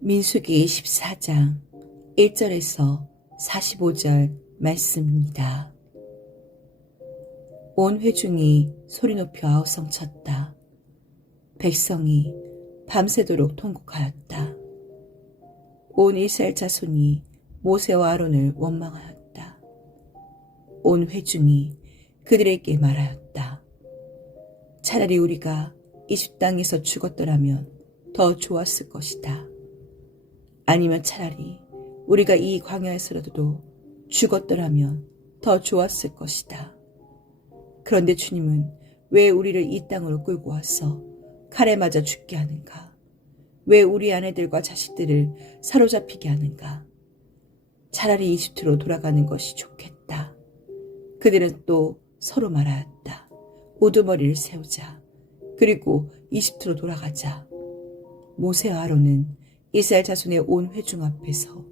민수기 14장 1절에서 45절 말씀입니다. 온 회중이 소리 높여 아우성 쳤다. 백성이 밤새도록 통곡하였다. 온 이스라엘 자손이 모세와 아론을 원망하였다. 온 회중이 그들에게 말하였다. 차라리 우리가 이집 땅에서 죽었더라면 더 좋았을 것이다. 아니면 차라리 우리가 이 광야에서라도 죽었더라면 더 좋았을 것이다. 그런데 주님은 왜 우리를 이 땅으로 끌고 와서 칼에 맞아 죽게 하는가? 왜 우리 아내들과 자식들을 사로잡히게 하는가? 차라리 이집트로 돌아가는 것이 좋겠다. 그들은 또 서로 말하였다. 우두머리를 세우자. 그리고 이집트로 돌아가자. 모세와 아론은 이스라엘 자손의 온 회중 앞에서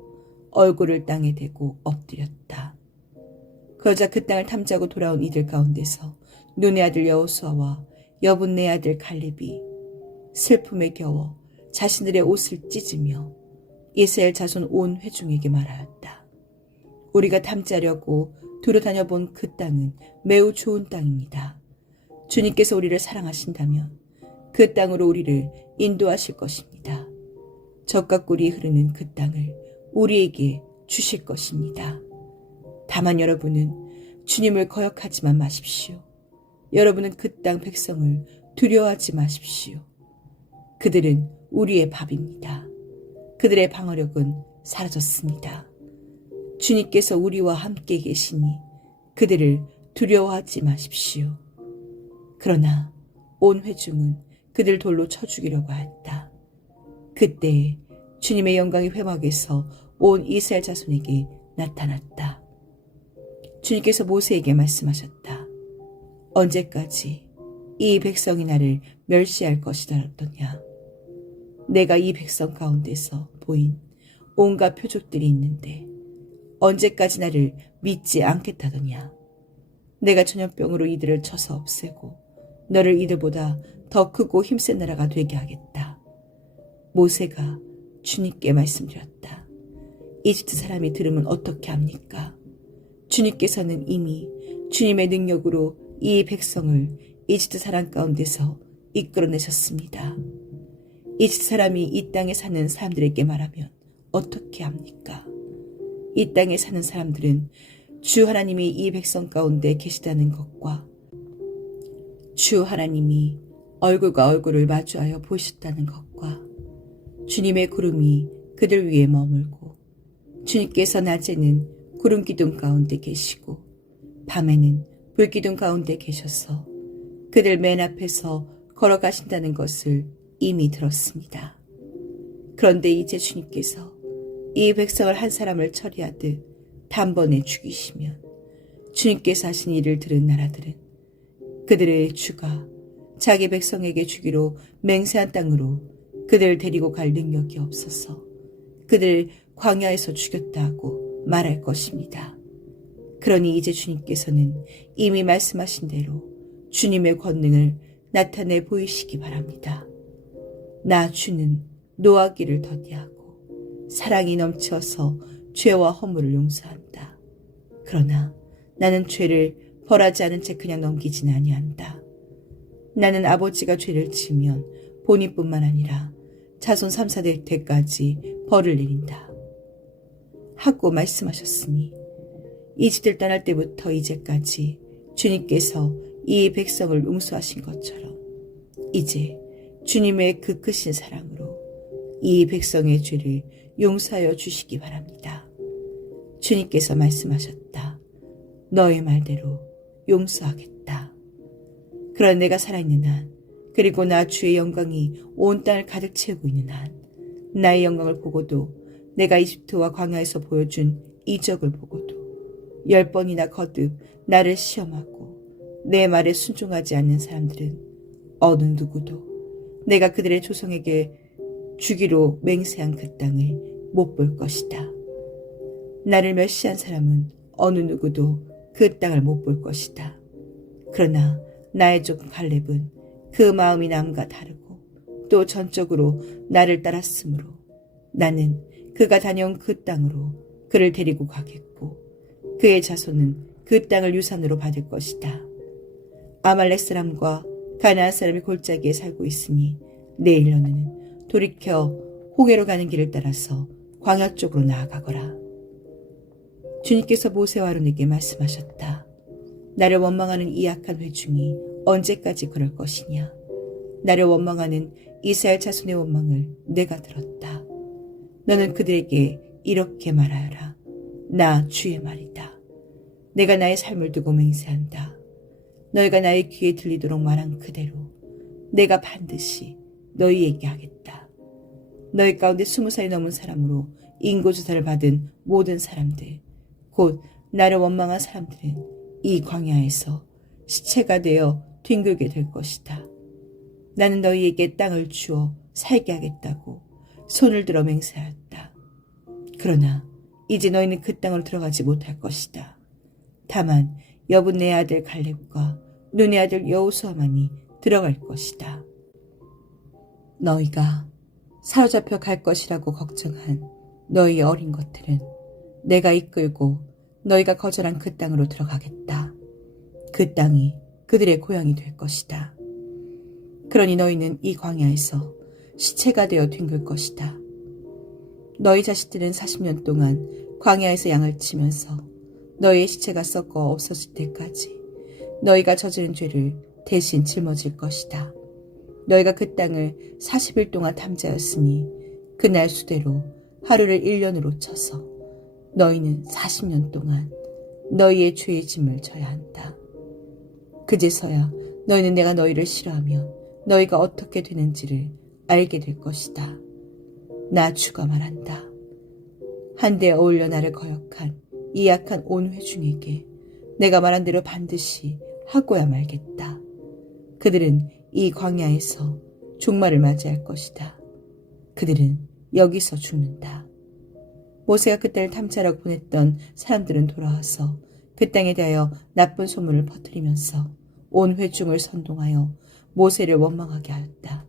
얼굴을 땅에 대고 엎드렸다. 그러자 그 땅을 탐지하고 돌아온 이들 가운데서 눈의 아들 여호수아와 여분네 아들 갈렙이 슬픔에 겨워 자신들의 옷을 찢으며 이스라엘 자손 온 회중에게 말하였다. 우리가 탐지하려고 두루다녀 본 그 땅은 매우 좋은 땅입니다. 주님께서 우리를 사랑하신다면 그 땅으로 우리를 인도하실 것입니다. 젖과 꿀이 흐르는 그 땅을 우리에게 주실 것입니다. 다만 여러분은 주님을 거역하지만 마십시오. 여러분은 그 땅 백성을 두려워하지 마십시오. 그들은 우리의 밥입니다. 그들의 방어력은 사라졌습니다. 주님께서 우리와 함께 계시니 그들을 두려워하지 마십시오. 그러나 온 회중은 그들 돌로 쳐 죽이려고 했다. 그때 주님의 영광이 회막에서 온 이스라엘 자손에게 나타났다. 주님께서 모세에게 말씀하셨다. 언제까지 이 백성이 나를 멸시할 것이더냐? 내가 이 백성 가운데서 보인 온갖 표적들이 있는데 언제까지 나를 믿지 않겠다더냐? 내가 전염병으로 이들을 쳐서 없애고 너를 이들보다 더 크고 힘센 나라가 되게 하겠다. 모세가 주님께 말씀드렸다. 이집트 사람이 들으면 어떻게 합니까? 주님께서는 이미 주님의 능력으로 이 백성을 이집트 사람 가운데서 이끌어내셨습니다. 이집트 사람이 이 땅에 사는 사람들에게 말하면 어떻게 합니까? 이 땅에 사는 사람들은 주 하나님이 이 백성 가운데 계시다는 것과 주 하나님이 얼굴과 얼굴을 마주하여 보셨다는 것과 주님의 구름이 그들 위에 머물고 주님께서 낮에는 구름 기둥 가운데 계시고 밤에는 불 기둥 가운데 계셔서 그들 맨 앞에서 걸어가신다는 것을 이미 들었습니다. 그런데 이제 주님께서 이 백성을 한 사람을 처리하듯 단번에 죽이시면 주님께서 하신 일을 들은 나라들은 그들의 주가 자기 백성에게 주기로 맹세한 땅으로 그들을 데리고 갈 능력이 없어서 그들을 광야에서 죽였다 하고 말할 것입니다. 그러니 이제 주님께서는 이미 말씀하신 대로 주님의 권능을 나타내 보이시기 바랍니다. 나 주는 노하기를 더디하고 사랑이 넘쳐서 죄와 허물을 용서한다. 그러나 나는 죄를 벌하지 않은 채 그냥 넘기진 아니한다. 나는 아버지가 죄를 지으면 본인뿐만 아니라 자손 3, 4대까지 벌을 내린다. 하고 말씀하셨으니 이집트를 떠날 때부터 이제까지 주님께서 이 백성을 용서하신 것처럼 이제 주님의 그 크신 사랑으로 이 백성의 죄를 용서하여 주시기 바랍니다. 주님께서 말씀하셨다. 너의 말대로 용서하겠다. 그러나 내가 살아있는 한 그리고 나 주의 영광이 온 땅을 가득 채우고 있는 한 나의 영광을 보고도 내가 이집트와 광야에서 보여준 이적을 보고도 10번이나 거듭 나를 시험하고 내 말에 순종하지 않는 사람들은 어느 누구도 내가 그들의 조상에게 주기로 맹세한 그 땅을 못 볼 것이다. 나를 멸시한 사람은 어느 누구도 그 땅을 못 볼 것이다. 그러나 나의 종 갈렙은 그 마음이 남과 다르고 또 전적으로 나를 따랐으므로 나는 그가 다녀온 그 땅으로 그를 데리고 가겠고 그의 자손은 그 땅을 유산으로 받을 것이다. 아말렉 사람과 가나안 사람이 골짜기에 살고 있으니 내일 너는 돌이켜 호게로 가는 길을 따라서 광야 쪽으로 나아가거라. 주님께서 모세와 아론에게 말씀하셨다. 나를 원망하는 이 악한 회중이 언제까지 그럴 것이냐. 나를 원망하는 이스라엘 자손의 원망을 내가 들었다. 너는 그들에게 이렇게 말하여라. 나 주의 말이다. 내가 나의 삶을 두고 맹세한다. 너희가 나의 귀에 들리도록 말한 그대로 내가 반드시 너희에게 하겠다. 너희 가운데 20살이 넘은 사람으로 인고조사를 받은 모든 사람들, 곧 나를 원망한 사람들은 이 광야에서 시체가 되어 뒹굴게 될 것이다. 나는 너희에게 땅을 주어 살게 하겠다고 손을 들어 맹세하였다. 그러나 이제 너희는 그 땅으로 들어가지 못할 것이다. 다만 여분네 아들 갈렙과 눈의 아들 여호수아만이 들어갈 것이다. 너희가 사로잡혀 갈 것이라고 걱정한 너희 어린 것들은 내가 이끌고 너희가 거절한 그 땅으로 들어가겠다. 그 땅이 그들의 고향이 될 것이다. 그러니 너희는 이 광야에서 시체가 되어 뒹굴 것이다. 너희 자식들은 40년 동안 광야에서 양을 치면서 너희의 시체가 썩어 없어질 때까지 너희가 저지른 죄를 대신 짊어질 것이다. 너희가 그 땅을 40일 동안 탐지하였으니 그날 수대로 하루를 1년으로 쳐서 너희는 40년 동안 너희의 죄의 짐을 져야 한다. 그제서야 너희는 내가 너희를 싫어하면 너희가 어떻게 되는지를 알게 될 것이다. 나 주가 말한다. 한데 어울려 나를 거역한 이 악한 온 회중에게 내가 말한 대로 반드시 하고야 말겠다. 그들은 이 광야에서 종말을 맞이할 것이다. 그들은 여기서 죽는다. 모세가 그 땅을 탐지하라고 보냈던 사람들은 돌아와서 그 땅에 대하여 나쁜 소문을 퍼뜨리면서 온 회중을 선동하여 모세를 원망하게 하였다.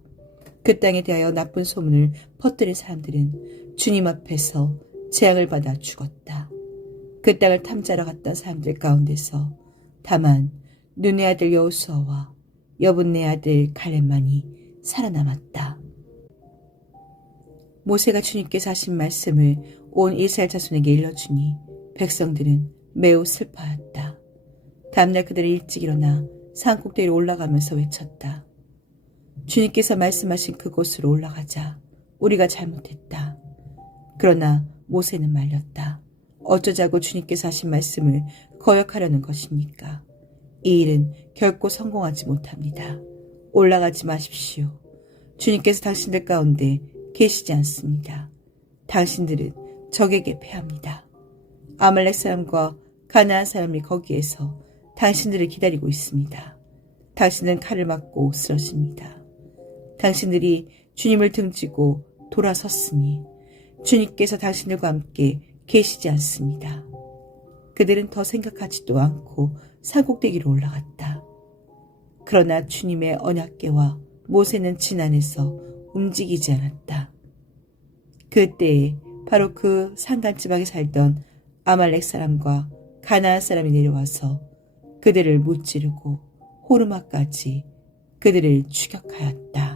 그 땅에 대하여 나쁜 소문을 퍼뜨린 사람들은 주님 앞에서 재앙을 받아 죽었다. 그 땅을 탐지하러 갔던 사람들 가운데서 다만 눈의 아들 여호수아와 여분네 아들 갈렙만이 살아남았다. 모세가 주님께서 하신 말씀을 온 이스라엘 자손에게 일러주니 백성들은 매우 슬퍼하였다. 다음날 그들은 일찍 일어나 산 꼭대기로 올라가면서 외쳤다. 주님께서 말씀하신 그곳으로 올라가자. 우리가 잘못했다. 그러나 모세는 말렸다. 어쩌자고 주님께서 하신 말씀을 거역하려는 것입니까? 이 일은 결코 성공하지 못합니다. 올라가지 마십시오. 주님께서 당신들 가운데 계시지 않습니다. 당신들은 적에게 패합니다. 아말렉 사람과 가나안 사람이 거기에서 당신들을 기다리고 있습니다. 당신은 칼을 맞고 쓰러집니다. 당신들이 주님을 등지고 돌아섰으니 주님께서 당신들과 함께 계시지 않습니다. 그들은 더 생각하지도 않고 산꼭대기로 올라갔다. 그러나 주님의 언약궤와 모세는 지난해서 움직이지 않았다. 그때에 바로 그 산간지방에 살던 아말렉 사람과 가나안 사람이 내려와서 그들을 무찌르고 호르마까지 그들을 추격하였다.